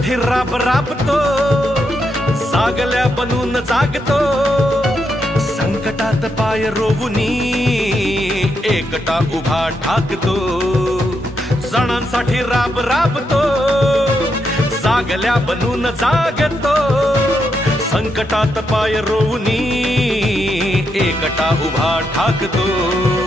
सणांसाठी राब राबतो, जागल्या बनून जागतो, संकटात पाय रोवुनी एकटा उभा ठाकतो। सणांसाठी राब राबतो, जागल्या बनून जागतो, संकटात पाय रोवुनी एकटा उभा ठाकतो।